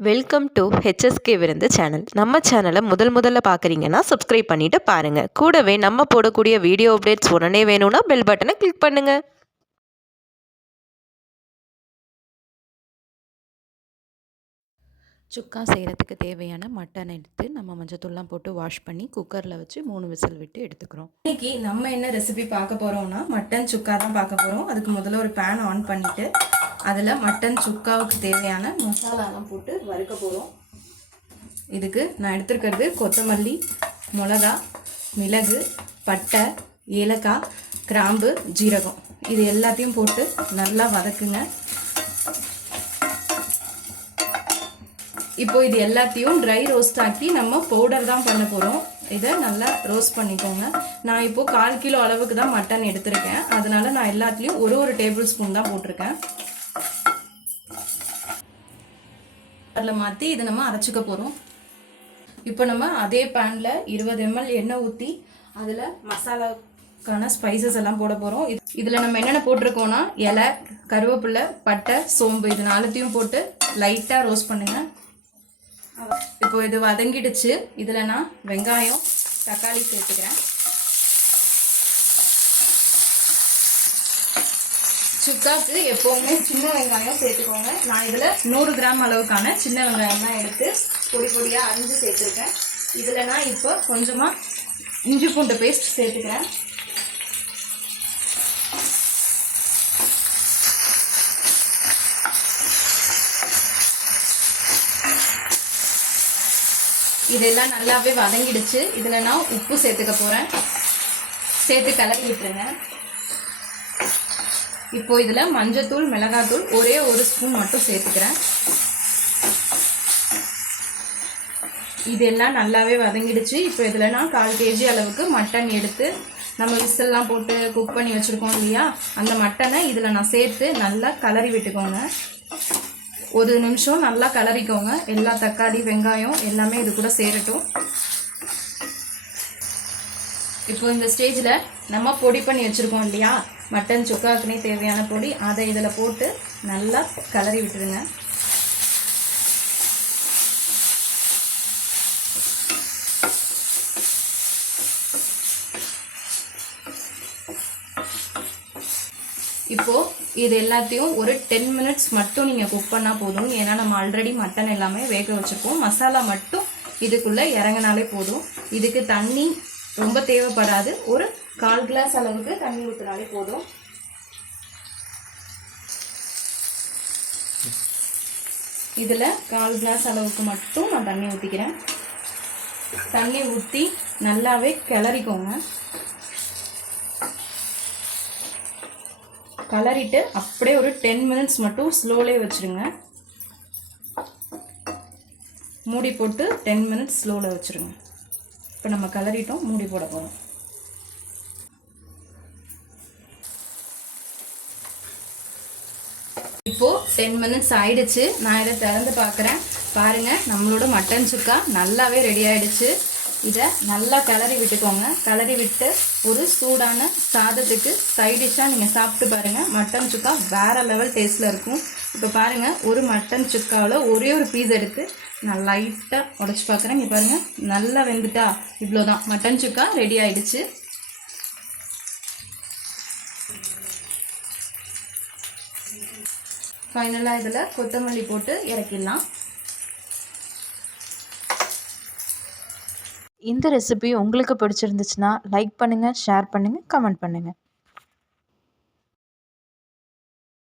Welcome to ஹெச்எஸ்கே விருந்து channel நம்ம சேனலை முதல் முதல்ல பார்க்குறீங்கன்னா சப்ஸ்கிரைப் பண்ணிவிட்டு பாருங்கள் கூடவே நம்ம போடக்கூடிய வீடியோ அப்டேட்ஸ் உடனே வேணும்னா பெல் பட்டனை கிளிக் பண்ணுங்கள் சுக்கா செய்கிறதுக்கு தேவையான மட்டன் எடுத்து நம்ம மஞ்சத்தூள்லாம் போட்டு வாஷ் பண்ணி குக்கரில் வச்சு மூணு விசில் விட்டு எடுத்துக்கிறோம். இன்றைக்கி நம்ம என்ன ரெசிபி பார்க்க போகிறோம்னா மட்டன் சுக்கா தான் பார்க்க போகிறோம் அதுக்கு முதல்ல ஒரு பேன் ஆன் பண்ணிவிட்டு அதில் மட்டன் சுக்காவுக்கு தேவையான மசாலாலாம் போட்டு வறுக்க போகிறோம் இதுக்கு நான் எடுத்துருக்கிறது கொத்தமல்லி மிளகா மிளகு பட்டை ஏலக்காய் கிராம்பு ஜீரகம். இது எல்லாத்தையும் போட்டு நல்லா வதக்குங்க. இப்போ இது எல்லாத்தையும் ட்ரை ரோஸ்ட் ஆக்கி நம்ம பவுடர் தான் பண்ண போகிறோம் இதை நல்லா ரோஸ்ட் பண்ணிக்கோங்க. நான் இப்போது கால் கிலோ அளவுக்கு தான் மட்டன் எடுத்திருக்கேன். அதனால நான் எல்லாத்துலேயும் ஒரு ஒரு டேபிள் ஸ்பூன் தான் போட்டிருக்கேன். ஜாரில் மாற்றி இதை நம்ம அரைச்சிக்க போகிறோம் இப்போ நம்ம அதே பேனில் இருபது எம்எல் எண்ணெய் ஊற்றி அதில் மசாலாக்கான ஸ்பைசஸ் எல்லாம் போட போகிறோம் இதில் நம்ம என்னென்ன போட்டிருக்கோம்னா இலை கருவேப்பிலை பட்டை சோம்பு இது நாலுத்தையும் போட்டு லைட்டாக ரோஸ்ட் பண்ணுங்கள் இப்போ இது வதங்கிடுச்சு. இதில் நான் வெங்காயம் தக்காளி சேர்த்துக்கிறேன். சுக்காக்கு எப்போவுமே சின்ன வெங்காயம் சேர்த்துக்கோங்க. நான் இதில் நூறு கிராம் அளவுக்கான சின்ன வெங்காயம் தான் எடுத்து பொடி பொடியாக அரிஞ்சு சேர்த்துருக்கேன். இதில் நான் இப்போ கொஞ்சமாக இஞ்சி பூண்டு பேஸ்ட் சேர்த்துக்கிறேன். இதெல்லாம் நல்லாவே வதங்கிடுச்சு. இதில் நான் உப்பு சேர்த்துக்க போகிறேன் சேர்த்து கலக்கி விட்டுருங்க. இப்போ இதில் மஞ்சத்தூள் மிளகாத்தூள் ஒரே ஒரு ஸ்பூன் மட்டும் சேர்த்துக்கிறேன். இதெல்லாம் நல்லாவே வதங்கிடுச்சு. இப்போ இதில் நான் கால் கேஜி அளவுக்கு மட்டன் எடுத்து நம்ம விசில்லாம் போட்டு குக் பண்ணி வச்சுருக்கோம் இல்லையா? அந்த மட்டனை இதில் நான் சேர்த்து நல்லா கலரி விட்டுக்கோங்க. ஒரு நிமிஷம் நல்லா கலரிக்கோங்க எல்லா தக்காளி வெங்காயம் எல்லாமே இது கூட சேரட்டும். இப்போ இந்த ஸ்டேஜில் நம்ம பொடி பண்ணி வச்சுருக்கோம் இல்லையா? மட்டன் சுக்காக்குனே தேவையான பொடி அதை இதில் போட்டு நல்லா கலரி விட்டுருங்க. இப்போது இது எல்லாத்தையும் ஒரு டென் மினிட்ஸ் மட்டும் நீங்கள் குக் பண்ணால் போதும். ஏன்னா நம்ம ஆல்ரெடி மட்டன் எல்லாமே வேக வச்சுருக்கோம். மசாலா மட்டும் இதுக்குள்ளே இறங்கினாலே போதும். இதுக்கு தண்ணி ரொம்ப தேவைப்படாது. ஒரு கால் கிளாஸ் அளவுக்கு தண்ணி ஊற்றினாலே போதும். இதில் கால் கிளாஸ் அளவுக்கு மட்டும் நான் தண்ணி ஊற்றிக்கிறேன் தண்ணி ஊற்றி நல்லாவே கிளறிக்கோங்க. கலரிட்டு அப்படியே ஒரு டென் மினிட்ஸ் மட்டும் ஸ்லோலே வச்சுருங்க. மூடி போட்டு டென் மினிட்ஸ் ஸ்லோவில் வச்சுருங்க. இப்போ நம்ம கலரிட்டோம் மூடி போட போகிறோம் இப்போது டென் மினிட்ஸ் ஆயிடுச்சு. நான் இதை திறந்து பார்க்குறேன். பாருங்கள் நம்மளோட மட்டன் சுக்கா நல்லாவே ரெடி ஆயிடுச்சு. இதை நல்லா கிளறி விட்டுக்கோங்க. கிளறி விட்டு ஒரு சூடான சாதத்துக்கு சைட் டிஷ்ஷாக நீங்கள் சாப்பிட்டு பாருங்கள் மட்டன் சுக்கா வேறு லெவல் டேஸ்ட்டில் இருக்கும். இப்போ பாருங்கள் ஒரு மட்டன் சுக்காவில் ஒரே ஒரு பீஸ் எடுத்து நான் லைட்டாக உடச்சி பார்க்குறேன். இங்கே பாருங்கள் நல்லா வெந்துட்டா. இவ்வளோ தான் மட்டன் சுக்கா ரெடி ஆயிடுச்சு. ஃபைனலாக இதில் கொத்தமல்லி போட்டு இறக்கிடலாம். இந்த ரெசிபி உங்களுக்கு பிடிச்சிருந்துச்சுன்னா லைக் பண்ணுங்கள் ஷேர் பண்ணுங்கள் கமெண்ட் பண்ணுங்கள்